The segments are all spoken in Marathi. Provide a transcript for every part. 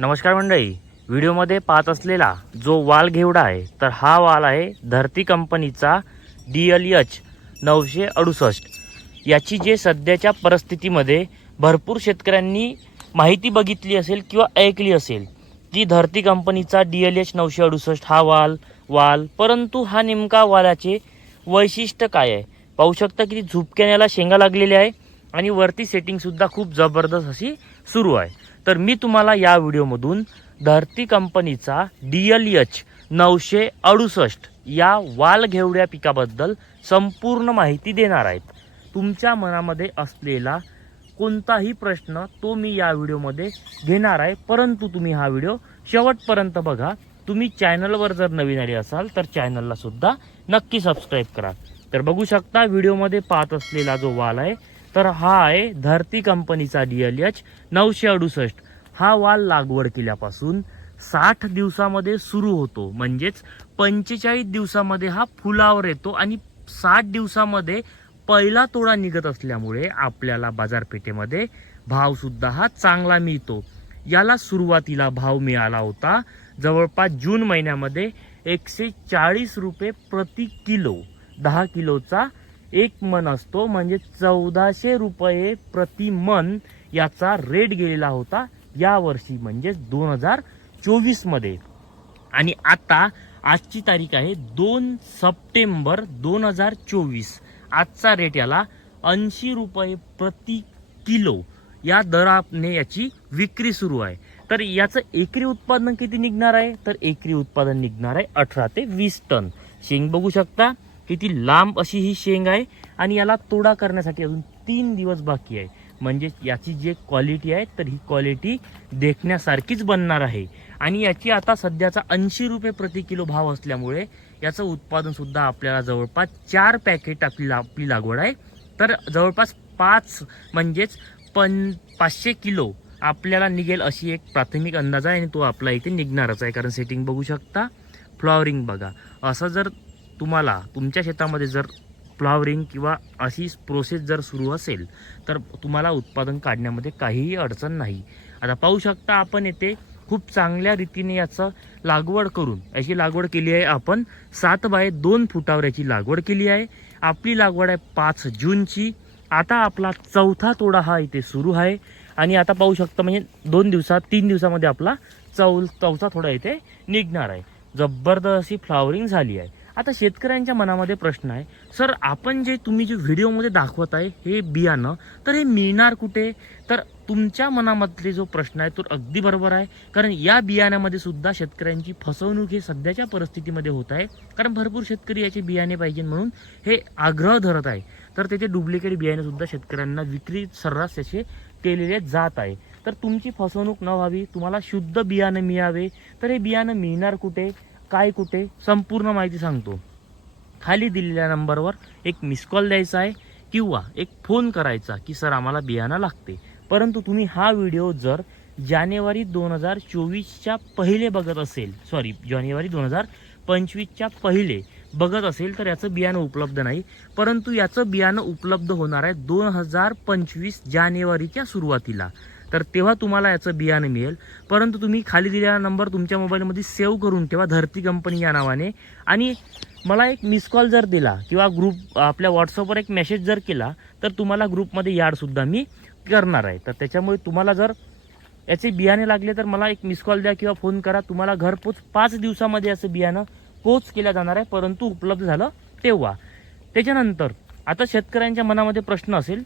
नमस्कार मंडळी. व्हिडिओमध्ये पाहत असलेला जो वाल घेवडा आहे तर हा वाल आहे धरती कंपनीचा डी एल एच नऊशे अडुसष्ट. याची जे सध्याच्या परिस्थितीमध्ये भरपूर शेतकऱ्यांनी माहिती बघितली असेल किंवा ऐकली असेल की धरती कंपनीचा डी एल एच नऊशे अडुसष्ट हा वाल वाल परंतु हा नेमका वालाचे वैशिष्ट्य काय आहे? पाहू शकता की झुपक्याने याला शेंगा लागलेल्या आहे आणि वरती सेटिंगसुद्धा खूप जबरदस्त अशी सुरू आहे. तर मी तुम्हाला या व्हिडिओमधून धरती कंपनीचा डी एल एच नऊशे अडुसष्ट या वाल घेवड्या पिकाबद्दल संपूर्ण माहिती देणार आहेत. तुमच्या मनामध्ये असलेला कोणताही प्रश्न तो मी या व्हिडिओमध्ये घेणार आहे. परंतु तुम्ही हा व्हिडिओ शेवटपर्यंत बघा. तुम्ही चॅनलवर जर नवीन आले असाल तर चॅनलला सुद्धा नक्की सबस्क्राईब करा. तर बघू शकता व्हिडिओमध्ये पाहत असलेला जो वाल आहे तर हा आहे धरती कंपनीचा डी एल एच नऊशे अडुसष्ट. हा वाल लागवड केल्यापासून साठ दिवसामध्ये सुरू होतो. म्हणजेच पंचेचाळीस दिवसामध्ये हा फुलावर येतो आणि साठ दिवसामध्ये पहिला तोडा निघत असल्यामुळे आपल्याला बाजारपेठेमध्ये भावसुद्धा हा चांगला मिळतो. याला सुरुवातीला भाव मिळाला होता जवळपास जून महिन्यामध्ये एकशे चाळीस रुपये प्रति किलो. दहा किलोचा एक मन असतो म्हणजे चौदाशे रुपये प्रति मन याचा रेट गेलेला होता या वर्षी म्हणजे दोन हजार चोवीसमध्ये आणि आता आजची तारीख आहे दोन सप्टेंबर दोन हजार चोवीस. आजचा रेट याला ऐंशी रुपये प्रति किलो या दराने याची विक्री सुरू आहे. तर याचं एकरी उत्पादन किती निघणार आहे? तर एकरी उत्पादन निघणार आहे अठरा ते वीस टन. शेंग बघू शकता? किती लांब अशी ही शेंग आहे आणि याला तोडा करण्यासाठी अजून तीन दिवस बाकी आहे. म्हणजे याची जे क्वालिटी आहे तर ही क्वालिटी देखण्यासारखीच बनणार आहे. आणि याची आता सध्याचा ऐंशी रुपये प्रति किलो भाव असल्यामुळे याचं उत्पादनसुद्धा आपल्याला जवळपास चार पॅकेट आपली आपली लागवड आहे. तर जवळपास पाच म्हणजेच पण पाचशे किलो आपल्याला निघेल अशी एक प्राथमिक अंदाज आहे आणि तो आपला इथे निघणारच आहे. कारण सेटिंग बघू शकता फ्लॉवरिंग बघा. असं जर तुम्हाला तुमच्या शेतामध्ये जर फ्लॉवरिंग किंवा अशी प्रोसेस जर सुरू असेल तर तुम्हाला उत्पादन काढण्यामध्ये काहीही अडचण नाही. आता पाहू शकता आपण येथे खूप चांगल्या रीतीने याचं लागवड करून याची लागवड केली आहे आपण. सात बाय दोन फुटावर याची लागवड केली आहे. आपली लागवड आहे पाच जूनची. आता आपला चौथा तोडा हा इथे सुरू आहे. आणि आता पाहू शकता म्हणजे दोन दिवसात तीन दिवसामध्ये आपला चौ चौथा थोडा इथे निघणार आहे. जबरदस्त अशी फ्लॉवरिंग झाली आहे. आता शेतकऱ्यांच्या मनामध्ये प्रश्न आहे सर आपण जे तुम्ही जे व्हिडिओमध्ये दाखवत आहे हे बियाणं तर हे मिळणार कुठे? तर तुमच्या मनामधले जो प्रश्न आहे तो अगदी बरोबर आहे. कारण या बियाण्यामध्ये सुद्धा शेतकऱ्यांची फसवणूक हे सध्याच्या परिस्थितीमध्ये होत आहे. कारण भरपूर शेतकरी याचे बियाणे पाहिजे म्हणून हे आग्रह धरत आहे. तर त्याचे डुप्लिकेट बियाणे सुद्धा शेतकऱ्यांना विक्री सर्रास त्याचे केलेले जात आहे. तर तुमची फसवणूक न व्हावी तुम्हाला शुद्ध बियाणं मिळावे तर हे बियाणं मिळणार कुठे? काय कुठे संपूर्ण माहिती सांगतो. खाली दिलेल्या नंबरवर एक मिस कॉल द्यायचा आहे किंवा एक फोन करायचा की सर आम्हाला बियाणं लागते. परंतु तुम्ही हा व्हिडिओ जर जानेवारी दोन हजार चोवीसच्या पहिले बघत असेल सॉरी जानेवारी दोन हजार पंचवीसच्या पहिले बघत असेल तर याचं बियाणं उपलब्ध नाही. परंतु याचं बियाणं उपलब्ध होणार आहे दोन हजार पंचवीस जानेवारीच्या सुरुवातीला. तर तेव्हा तुम्हाला याचं बियाणं मिळेल. परंतु तुम्ही खाली दिलेला नंबर तुमच्या मोबाईलमध्ये सेव्ह करून ठेवा धरती कंपनी या नावाने. आणि मला एक मिस कॉल जर दिला किंवा ग्रुप आपल्या व्हॉट्सअपवर एक मेसेज जर केला तर तुम्हाला ग्रुपमध्ये याडसुद्धा मी करणार आहे. तर त्याच्यामुळे तुम्हाला जर याचे बियाणे लागले तर मला एक मिस कॉल द्या किंवा फोन करा. तुम्हाला घरपोच पाच दिवसामध्ये याचं बियाणं पोच केलं जाणार आहे परंतु उपलब्ध झालं तेव्हा. त्याच्यानंतर आता शेतकऱ्यांच्या मनामध्ये प्रश्न असेल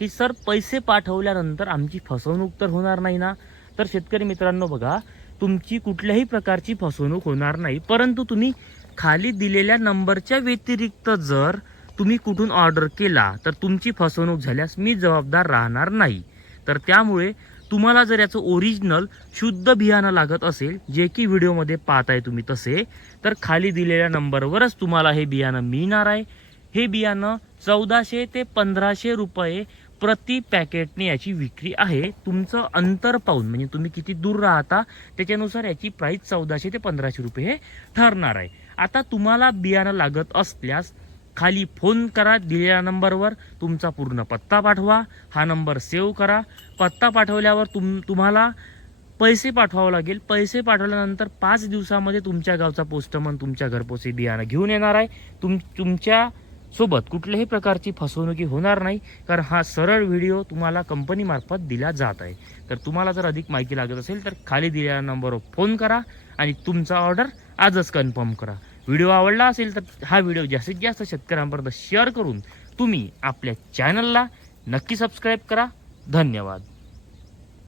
की सर पैसे पाठवल्यानंतर आमची फसवणूक तर होणार नाही ना? तर शेतकरी मित्रांनो बघा तुमची कुठल्याही प्रकारची फसवणूक होणार नाही. परंतु तुम्ही खाली दिलेल्या नंबरच्या व्यतिरिक्त जर तुम्ही कुठून ऑर्डर केला तर तुमची फसवणूक झाल्यास मी जबाबदार राहणार नाही. तर त्यामुळे तुम्हाला जर याचं ओरिजिनल शुद्ध बियाणं लागत असेल जे की व्हिडिओमध्ये पाहताय तुम्ही तसे तर खाली दिलेल्या नंबरवरच तुम्हाला हे बियाणं मिळणार आहे. हे बियाणं चौदाशे ते पंधराशे रुपये प्रति पॅकेटने याची विक्री आहे. तुमचं अंतर पाहून म्हणजे तुम्ही किती दूर राहता त्याच्यानुसार याची प्राईस चौदाशे ते पंधराशे रुपये हे ठरणार आहे. आता तुम्हाला बियाणं लागत असल्यास खाली फोन करा दिलेल्या नंबरवर तुमचा पूर्ण पत्ता पाठवा हा नंबर सेव्ह करा. पत्ता पाठवल्यावर तुम तुम्हाला पैसे पाठवावं लागेल. पैसे पाठवल्यानंतर पाच दिवसामध्ये तुमच्या गावचा पोस्टमन तुमच्या घरपोचे बियाणं घेऊन येणार आहे. तुम तुमच्या सोबत कुठल्याही प्रकारची फसवणुकी होणार नाही कारण हा सरळ व्हिडिओ तुम्हाला कंपनीमार्फत दिला जात आहे. तर तुम्हाला जर अधिक माहिती लागत असेल तर खाली दिलेल्या नंबरवर फोन करा आणि तुमचा ऑर्डर आजच कन्फर्म करा. व्हिडिओ आवडला असेल तर हा व्हिडिओ जास्तीत जास्त शेतकऱ्यांपर्यंत शेअर करून तुम्ही आपल्या चॅनलला नक्की सबस्क्राईब करा. धन्यवाद.